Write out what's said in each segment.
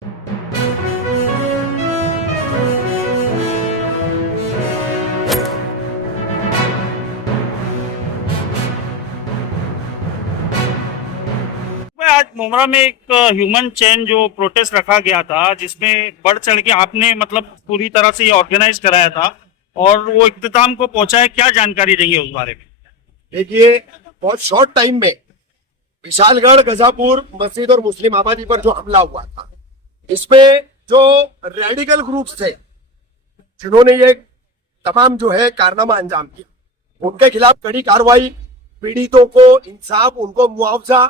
आज मुमरा में एक ह्यूमन चेन जो प्रोटेस्ट रखा गया था, जिसमें बढ़ चढ़ के आपने मतलब पूरी तरह से ये ऑर्गेनाइज कराया था और वो इख्तिताम को पहुंचा है, क्या जानकारी देंगे उस बारे में? देखिए, बहुत शॉर्ट टाइम में विशालगढ़, गजापुर मस्जिद और मुस्लिम आबादी पर जो हमला हुआ था, इसमें जो रेडिकल ग्रुप्स थे जिन्होंने ये तमाम जो है कारनामा अंजाम किया, उनके खिलाफ कड़ी कार्रवाई, पीड़ितों को इंसाफ, उनको मुआवजा,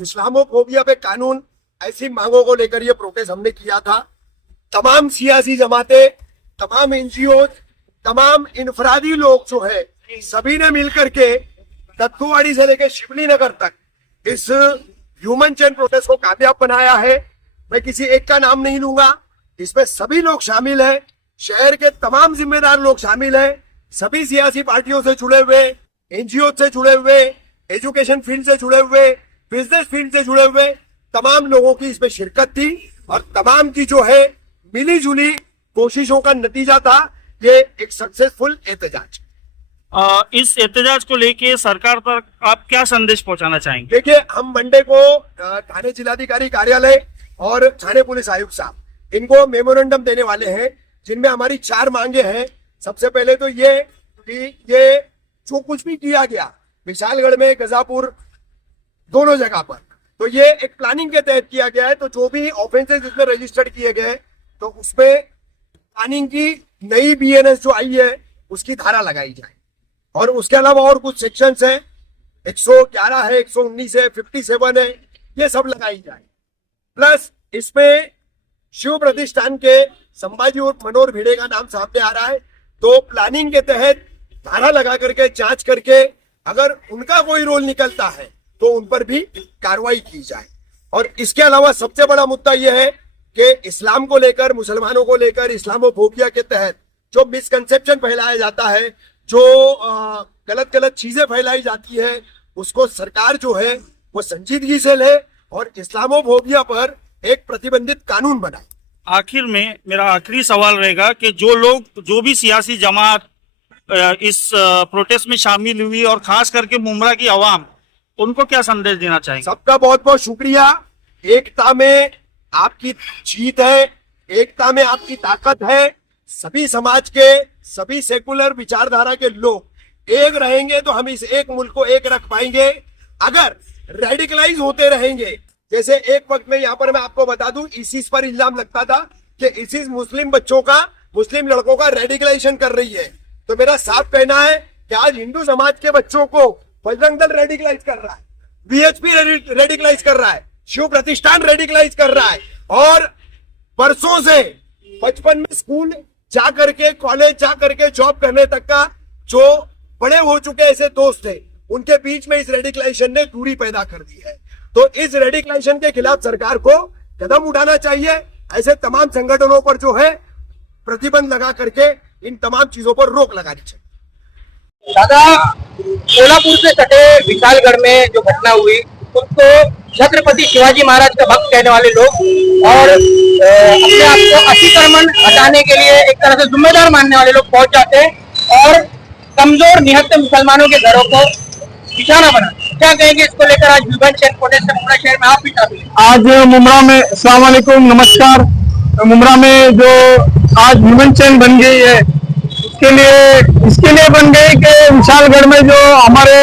इस्लामोफोबिया पे कानून, ऐसी मांगों को लेकर ये प्रोटेस्ट हमने किया था। तमाम सियासी जमातें, तमाम एनजीओ, तमाम इनफरादी लोग जो है, सभी ने मिलकर के दत्तूवाड़ी से लेकर शिवली नगर तक इस ह्यूमन चेन प्रोटेस्ट को कामयाब बनाया है। मैं किसी एक का नाम नहीं लूंगा, इसमें सभी लोग शामिल हैं, शहर के तमाम जिम्मेदार लोग शामिल हैं, सभी सियासी पार्टियों से जुड़े हुए, एनजीओ से जुड़े हुए, एजुकेशन फील्ड से जुड़े हुए, बिजनेस फील्ड से जुड़े हुए तमाम लोगों की इसमें शिरकत थी और तमाम की जो है मिली जुली कोशिशों का नतीजा था ये एक सक्सेसफुल एहतजाज। इस एहतजाज को लेके सरकार तक आप क्या संदेश पहुंचाना चाहेंगे? देखिए, हम मंडे को थाने जिलाधिकारी कार्यालय और थाने पुलिस आयुक्त साहब इनको मेमोरेंडम देने वाले हैं, जिनमें हमारी 4 मांगे हैं। सबसे पहले तो ये कि ये जो कुछ भी किया गया विशालगढ़ में, गजापुर, दोनों जगह पर, तो ये एक प्लानिंग के तहत किया गया है। तो जो भी ऑफेंसेस इसमें रजिस्टर्ड किए गए तो उसमें प्लानिंग की नई बीएनएस जो आई है उसकी धारा लगाई जाए और उसके अलावा और कुछ सेक्शंस हैं, 111 है, 119 है, 57 है, ये सब लगाई जाए। प्लस इसमें शिव प्रतिष्ठान के संभाजी और मनोहर भिड़े का नाम सामने आ रहा है, तो प्लानिंग के तहत धारा लगा करके जांच करके अगर उनका कोई रोल निकलता है तो उन पर भी कार्रवाई की जाए। और इसके अलावा सबसे बड़ा मुद्दा यह है कि इस्लाम को लेकर, मुसलमानों को लेकर इस्लामोफोबिया के तहत जो मिसकंसेप्शन फैलाया जाता है, जो गलत गलत चीजें फैलाई जाती है, उसको सरकार जो है वो संजीदगी से ले और इस्लामोफोबिया पर एक प्रतिबंधित कानून बनाए। आखिर में मेरा आखिरी सवाल रहेगा कि जो लोग, जो भी सियासी जमात इस प्रोटेस्ट में शामिल हुई और खास करके मुमरा की आवाम, उनको क्या संदेश देना चाहेंगे? सबका बहुत बहुत शुक्रिया। एकता में आपकी जीत है, एकता में आपकी ताकत है। सभी समाज के, सभी सेकुलर विचारधारा के लोग एक रहेंगे तो हम इस एक मुल्क को एक रख पाएंगे। अगर रेडिकलाइज होते रहेंगे, जैसे एक वक्त में यहाँ पर मैं आपको बता दूं, इसिस पर इल्जाम लगता था कि इसिस मुस्लिम बच्चों का, मुस्लिम लड़कों का रेडिकलाइजेशन कर रही है, तो मेरा साफ कहना है कि आज हिंदू समाज के बच्चों को बजरंग दल रेडिकलाइज कर रहा है, बीएचपी रेडिकलाइज कर रहा है, शिव प्रतिष्ठान रेडिकलाइज कर रहा है। और परसों से बचपन में स्कूल जा करके, कॉलेज जा करके जॉब करने तक का जो बड़े हो चुके ऐसे दोस्त थे, उनके बीच में इस रेडिकलाइजेशन ने दूरी पैदा कर दी है। तो इस रेडिकलाइजेशन के खिलाफ सरकार को कदम उठाना चाहिए। ऐसे तमाम संगठनों पर जो है प्रतिबंध लगा करके इन तमाम चीजों पर रोक लगानी चाहिए। दादा, कोल्हापुर से सटे विशालगढ़ में जो घटना हुई, उसको छत्रपति शिवाजी महाराज का भक्त कहने वाले लोग और अपने आप को अतिक्रमण हटाने के लिए एक तरह से जिम्मेदार मानने वाले लोग पहुंच जाते हैं और कमजोर निहत्थे मुसलमानों के घरों को निशाना बनाते। क्या कहेंगे इसको लेकर? आज ह्यूमन चेन प्रोटेस्ट मुमरा शहर में आप भी शामिल हैं। आज मुमरा में, अस्सलाम वालेकुम, नमस्कार। मुमरा में जो आज ह्यूमन चेन बन गई है, इसके लिए बन गई कि विशालगढ़ में जो हमारे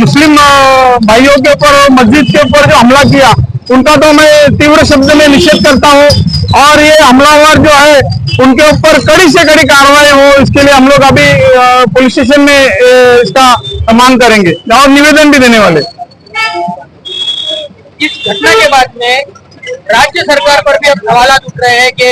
मुस्लिम भाइयों के ऊपर, मस्जिद के ऊपर जो हमला किया, उनका तो मैं तीव्र शब्द में निषेध करता हूं और ये हमलावर जो है उनके ऊपर कड़ी से कड़ी कार्रवाई हो, इसके लिए हम लोग अभी पुलिस स्टेशन में इसका मांग करेंगे और निवेदन भी देने वाले। इस घटना के बाद में राज्य सरकार पर भी अब सवाल उठ रहे हैं कि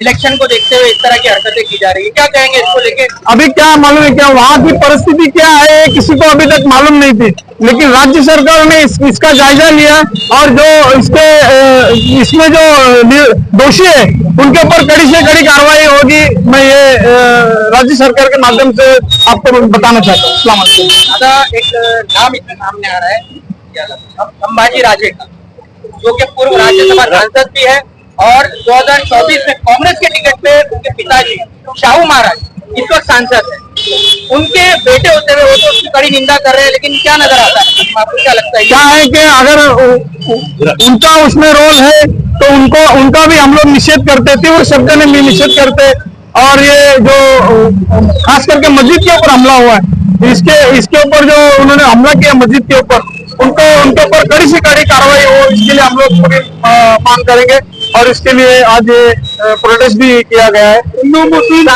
इलेक्शन को देखते हुए इस तरह की हरकतें की जा रही है, क्या कहेंगे इसको लेके? अभी क्या मालूम है, क्या वहाँ की परिस्थिति क्या है किसी को अभी तक मालूम नहीं थी, लेकिन राज्य सरकार ने इसका जायजा लिया और जो इसमें जो दोषी है उनके ऊपर कड़ी से कड़ी कार्रवाई होगी। मैं ये राज्य सरकार के माध्यम से आपको बताना चाहता हूँ। अस्सलाम वालेकुम। दादा, एक नाम इसमें सामने आ रहा है संभाजी राजे का, जो कि पूर्व राज्यसभा सांसद भी है और 2024 में कांग्रेस के टिकट पे उनके पिताजी शाहू महाराज इस वक्त सांसद है, उनके बेटे होते हुए वो तो उसकी कड़ी निंदा कर रहे हैं, लेकिन क्या नजर आता है आपको, क्या लगता है? क्या है कि अगर उनका उसमें रोल है तो उनको उनका भी हम लोग निषेध करते, तीव्र शब्द में भी निषेध करते। और ये जो खास करके मस्जिद के ऊपर हमला हुआ है, इसके ऊपर जो उन्होंने हमला किया मस्जिद के ऊपर, उनको उनके ऊपर कड़ी से कड़ी कार्रवाई हो, इसके लिए हम लोग पूरी मांग करेंगे। और इसके लिए आज ये प्रोटेस्ट भी किया गया है। हिंदू मुस्लिम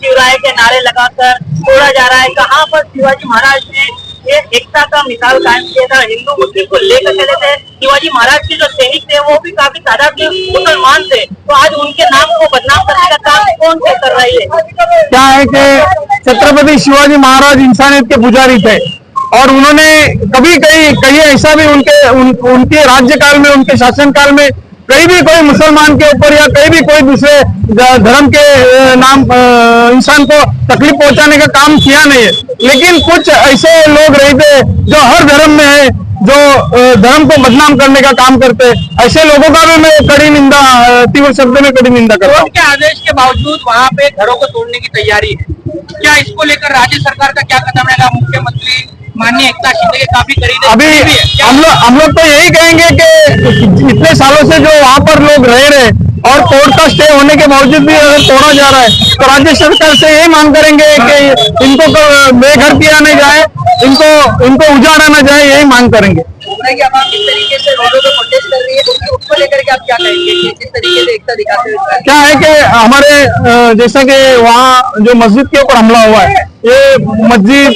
शिवराय के नारे लगाकर छोड़ा जा रहा है। कहाँ पर शिवाजी महाराज ने ये एकता का मिसाल कायम किया था, हिंदू मुस्लिम को लेकर चले थे। शिवाजी महाराज के जो सैनिक थे वो भी काफी तादाद में मुसलमान थे, तो आज उनके नाम को बदनाम करने का काम कौन से कर रही है? क्या है कि छत्रपति शिवाजी महाराज इंसानियत के पुजारी थे और उन्होंने कभी कहीं ऐसा भी उनके राज्यकाल में, उनके शासनकाल में कहीं भी कोई मुसलमान के ऊपर या कहीं भी कोई दूसरे धर्म के नाम इंसान को तकलीफ पहुंचाने का काम किया नहीं है। लेकिन कुछ ऐसे लोग रहते जो हर धर्म में है, जो धर्म को बदनाम करने का काम करते, ऐसे लोगों का भी मैं कड़ी निंदा, तीव्र शब्द में कड़ी निंदा करता हूं। कोर्ट के आदेश के बावजूद वहाँ पे घरों को तोड़ने की तैयारी है, क्या इसको लेकर राज्य सरकार का क्या कदम रहेगा? मुख्यमंत्री माननीय एकनाथ शिंदे के काफी करीब अभी हम लोग तो यही कहेंगे कि इतने सालों से जो वहाँ पर लोग रह रहे और कोर्ट का स्टे होने के बावजूद भी अगर तोड़ा जा रहा है तो राज्य सरकार से यही मांग करेंगे कि इनको बेघर किया नहीं जाए, इनको उजाड़ा न जाए, यही मांग करेंगे। अब आप इस तरीके से रोडों पे प्रोटेस्ट कर रही है, उसको लेकर के आप क्या कहेंगे कि किस तरीके से एकता दिखाते हुए? क्या है कि हमारे जैसा कि वहाँ जो मस्जिद के ऊपर हमला हुआ है, ये मस्जिद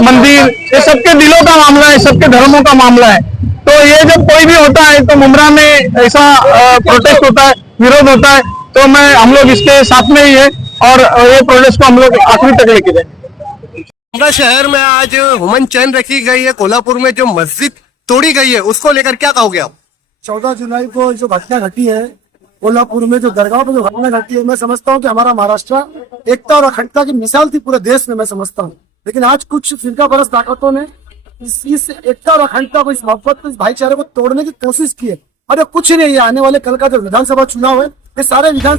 मंदिर ये सबके दिलों का मामला है, सबके धर्मों का मामला है। तो ये जब कोई भी होता है तो मुमरा में ऐसा प्रोटेस्ट होता है, विरोध होता है, तो हम लोग इसके साथ में ही है और ये प्रोटेस्ट को हम लोग आखिरी तक लेके जाएंगे। हमारा शहर में आज ह्यूमन चैन रखी गई है। कोल्हापुर में जो मस्जिद तोड़ी गई है उसको लेकर क्या कहोगे आप? 14 जुलाई को जो घटना घटी है कोल्हापुर में, जो दरगाह पर जो घटना घटी है, मैं समझता हूँ कि हमारा महाराष्ट्र एकता और अखंडता की मिसाल थी पूरे देश में, मैं समझता हूँ। लेकिन आज कुछ फिरका परस्त ताकतों ने इस एकता और अखंडता को, इस मोहब्बत को, इस भाईचारे को तोड़ने की कोशिश की है। और ये कुछ नहीं है, आने वाले कल का जो विधानसभा चुनाव है, ये सारे विधान